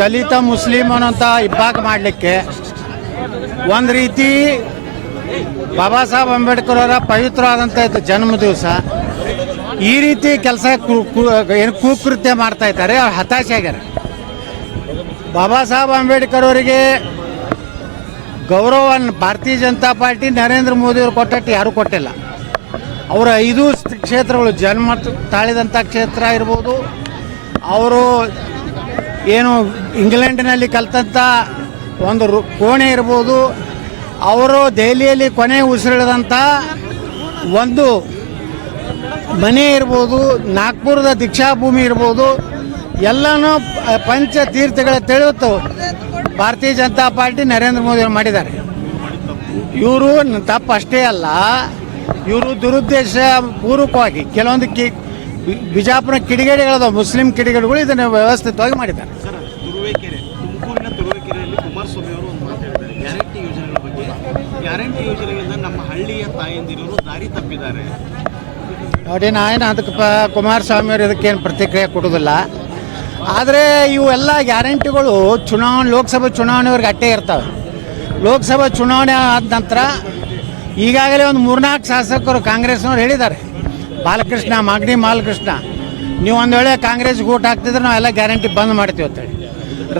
ದಲಿತ Muslim ಅನ್ನೋಂಥ ಇಬ್ಬಾಕ್ ಮಾಡಲಿಕ್ಕೆ ಒಂದು ರೀತಿ ಬಾಬಾ ಸಾಹೇಬ್ ಅಂಬೇಡ್ಕರ್ ಅವರ ಪವಿತ್ರವಾದಂಥ ಜನ್ಮ ದಿವಸ ಈ ರೀತಿ ಕೆಲಸ ಏನು ಕುಕೃತ್ಯ ಮಾಡ್ತಾ ಇದ್ದಾರೆ, ಅವ್ರು ಹತಾಶೆ ಆಗ್ಯಾರ. ಬಾಬಾ ಸಾಹೇಬ್ ಅಂಬೇಡ್ಕರ್ ಅವರಿಗೆ ಗೌರವವನ್ನು ಭಾರತೀಯ ಜನತಾ ಪಾರ್ಟಿ ನರೇಂದ್ರ ಮೋದಿ ಅವರು ಕೊಟ್ಟಟ್ಟು ಯಾರೂ ಕೊಟ್ಟಿಲ್ಲ. ಅವರ ಐದು ಕ್ಷೇತ್ರಗಳು ಜನ್ಮ ತಾಳಿದಂಥ ಕ್ಷೇತ್ರ ಇರ್ಬೋದು, ಅವರು ಏನು ಇಂಗ್ಲೆಂಡಿನಲ್ಲಿ ಕಲ್ತಂಥ ಒಂದು ಕೋಣೆ ಇರ್ಬೋದು, ಅವರು ದೆಹಲಿಯಲ್ಲಿ ಕೊನೆ ಉಸಿರಿಳಿದಂಥ ಒಂದು ಮನೆ ಇರ್ಬೋದು, ನಾಗ್ಪುರದ ದೀಕ್ಷಾಭೂಮಿ ಇರ್ಬೋದು, ಎಲ್ಲನೂ ಪಂಚ ತೀರ್ಥಗಳ ತಿಳಿಯುತ್ತು ಭಾರತೀಯ ಜನತಾ ಪಾರ್ಟಿ ನರೇಂದ್ರ ಮೋದಿ ಮಾಡಿದ್ದಾರೆ. ಇವರು ತಪ್ಪು ಅಷ್ಟೇ ಅಲ್ಲ, ಇವರು ದುರುದ್ದೇಶ ಪೂರ್ವಕವಾಗಿ ಕೆಲವೊಂದು ಬಿ- ಬಿಜಾಪುರ ಕಿಡಿಗೇಡಿಗಳದ ಮುಸ್ಲಿಂ ಕಿಡಿಗೇಡಿಗಳು ಇದನ್ನು ವ್ಯವಸ್ಥಿತವಾಗಿ ಮಾಡಿದ್ದಾರೆ. ಸರ್ ತುರುವೇಕೆರೆ ತುಮಕೂರಿನ ತುರುವೇಕೆರೆಯಲ್ಲಿ ಕುಮಾರಸ್ವಾಮಿ ಅವರು ಒಂದು ಮಾತಾಡಿದ್ದಾರೆ ಗ್ಯಾರಂಟಿ ಯೋಜನೆಗಳ ಬಗ್ಗೆ. ಗ್ಯಾರಂಟಿ ಯೋಜನೆಗಳಿಂದ ನಮ್ಮ ಹಳ್ಳಿಯ ತಾಯಂದಿರರು ದಾರಿ ತಪ್ಪಿದ್ದಾರೆ. ನೋಡಿ ನಾನು ಅದಕ್ಕೆ ಪ ಕುಮಾರಸ್ವಾಮಿ ಅವರು ಇದಕ್ಕೇನು ಪ್ರತಿಕ್ರಿಯೆ ಕೊಡೋದಿಲ್ಲ ಆದರೆ ಇವೆಲ್ಲ ಗ್ಯಾರಂಟಿಗಳು ಚುನಾವಣೆ ಲೋಕಸಭೆ ಚುನಾವಣೆವರೆಗೆ ಅಟ್ಟೆ ಇರ್ತವೆ. ಲೋಕಸಭಾ ಚುನಾವಣೆ ಆದ ನಂತರ ಈಗಾಗಲೇ ಒಂದು ಮೂರ್ನಾಲ್ಕು ಶಾಸಕರು ಕಾಂಗ್ರೆಸ್ನವ್ರು ಹೇಳಿದ್ದಾರೆ. ಬಾಲಕೃಷ್ಣ, ಮಾಗಡಿ ಮಾಲಕೃಷ್ಣ. ನೀವು ಒಂದು ವೇಳೆ ಕಾಂಗ್ರೆಸ್ಗೆ ಓಟ್ ಹಾಕ್ತಿದ್ರೆ ನಾವೆಲ್ಲ ಗ್ಯಾರಂಟಿ ಬಂದ್ ಮಾಡ್ತೀವಿ ಅಂತೇಳಿ.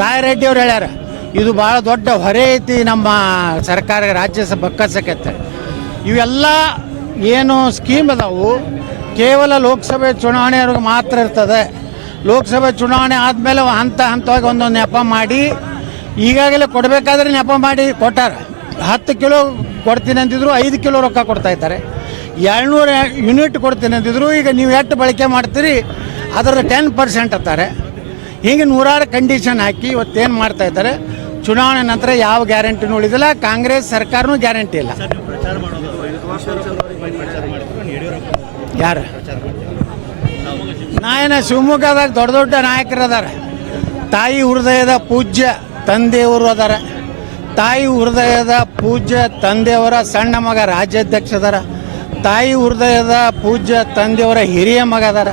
ರಾಯರೆಡ್ಡಿ ಅವ್ರು ಹೇಳ್ಯಾರ, ಇದು ಭಾಳ ದೊಡ್ಡ ಹೊರೆ ಐತಿ ನಮ್ಮ ಸರ್ಕಾರ ರಾಜ್ಯ ಬಕ್ಕಸಕ್ಕೆ ಇವೆಲ್ಲ ಏನು ಸ್ಕೀಮ್ ಅದಾವು, ಕೇವಲ ಲೋಕಸಭೆ ಚುನಾವಣೆಯವ್ರಿಗೆ ಮಾತ್ರ ಇರ್ತದೆ. ಲೋಕಸಭೆ ಚುನಾವಣೆ ಆದಮೇಲೆ ಹಂತ ಹಂತವಾಗಿ ಒಂದೊಂದು ನೆಪ ಮಾಡಿ, ಈಗಾಗಲೇ ಕೊಡಬೇಕಾದ್ರೆ ನೆಪ ಮಾಡಿ ಕೊಟ್ಟಾರ. ಹತ್ತು ಕಿಲೋ ಕೊಡ್ತೀನಿ ಅಂತಿದ್ರು ಐದು ಕಿಲೋ ರೊಕ್ಕ ಕೊಡ್ತಾ ಇದ್ದಾರೆ. ಏಳ್ನೂರು ಯೂನಿಟ್ ಕೊಡ್ತೀನಿ ಅಂತಿದ್ರು ಈಗ ನೀವು ಎಷ್ಟು ಬಳಕೆ ಮಾಡ್ತೀರಿ ಅದರ ಟೆನ್ ಪರ್ಸೆಂಟ್ ಅಂತಾರೆ. ಹೀಗೆ ನೂರಾರು ಕಂಡೀಷನ್ ಹಾಕಿ ಇವತ್ತೇನು ಮಾಡ್ತಾ ಇದ್ದಾರೆ ಚುನಾವಣೆ ನಂತರ ಯಾವ ಗ್ಯಾರಂಟಿನೂ ಉಳಿದಿಲ್ಲ ಕಾಂಗ್ರೆಸ್ ಸರ್ಕಾರನೂ ಗ್ಯಾರಂಟಿ ಇಲ್ಲ. ಯಾರು? ನಾಯನ ಶಿವಮೊಗ್ಗದಾಗ ದೊಡ್ಡ ದೊಡ್ಡ ನಾಯಕರು ಅದಾರ ತಾಯಿ ಹೃದಯದ ಪೂಜ್ಯ ತಂದೆಯವರು ಅದಾರ. ತಾಯಿ ಹೃದಯದ ಪೂಜ್ಯ ತಂದೆಯವರ ಸಣ್ಣ ಮಗ ರಾಜ್ಯಾಧ್ಯಕ್ಷ ಅದಾರ. ತಾಯಿ ಹೃದಯದ ಪೂಜ್ಯ ತಂದೆಯವರ ಹಿರಿಯ ಮಗ ಅದಾರ.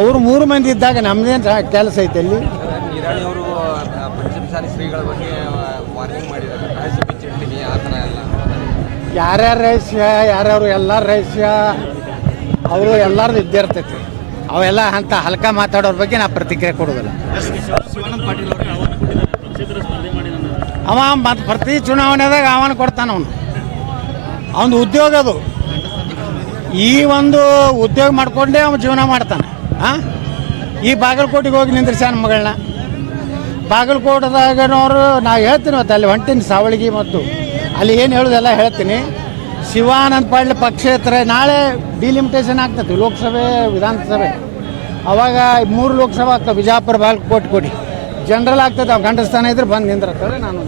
ಅವ್ರು ಮೂರು ಮಂದಿ ಇದ್ದಾಗ ನಮ್ದೇನು ಕೆಲಸ ಐತೆ ಅಲ್ಲಿ? ಯಾರ್ಯಾರ ರಹಸ್ಯ ಯಾರ್ಯಾರು ಎಲ್ಲರ ರಹಸ್ಯ ಅವರು ಎಲ್ಲರದು ಇದ್ದಿರ್ತೈತಿ ಅವೆಲ್ಲ ಅಂತ ಹಲ್ಕ ಮಾತಾಡೋರ ಬಗ್ಗೆ ನಾ ಪ್ರತಿಕ್ರಿಯೆ ಕೊಡೋದಿಲ್ಲ. ಅವ ಮತ್ತು ಪ್ರತಿ ಚುನಾವಣೆದಾಗ ಅವನು ಕೊಡ್ತಾನ ಅವನು. ಅವನು ಉದ್ಯೋಗ ಅದು ಈ ಒಂದು ಉದ್ಯೋಗ ಮಾಡಿಕೊಂಡೇ ಅವನು ಜೀವನ ಮಾಡ್ತಾನೆ ಹಾಂ ಈ ಬಾಗಲಕೋಟೆಗೆ ಹೋಗಿ ನಿಂದ್ರಿಸ್ಯಾನ ಮಗಳನ್ನ. ಬಾಗಲಕೋಟದಾಗನವರು ನಾ ಹೇಳ್ತೀನಿ ಮತ್ತೆ ಅಲ್ಲಿ ಹೊಂಟೀನಿ ಸಾವಳಿಗೆ ಮತ್ತು. ಅಲ್ಲಿ ಏನು ಹೇಳೋದೆಲ್ಲ ಹೇಳ್ತೀನಿ. ಶಿವಾನಂದ ಪಾಟೀಲ್ ಪಕ್ಷೇತರ ನಾಳೆ ಡಿಲಿಮಿಟೇಷನ್ ಆಗ್ತದೆ, ಲೋಕಸಭೆ, ವಿಧಾನಸಭೆ. ಅವಾಗ ಮೂರು ಲೋಕಸಭೆ ಆಗ್ತವೆ, ಬಿಜಾಪುರ, ಬಾಗಲಕೋಟೆ ಕೊಡಿ. ಜನರಲ್ ಆಗ್ತದೆ ಅವ್ರು ಗಂಡಸ್ಥಾನ ಇದ್ರೆ ಬಂದು ನಿಂದಿರ್ತಾರೆ ನಾನು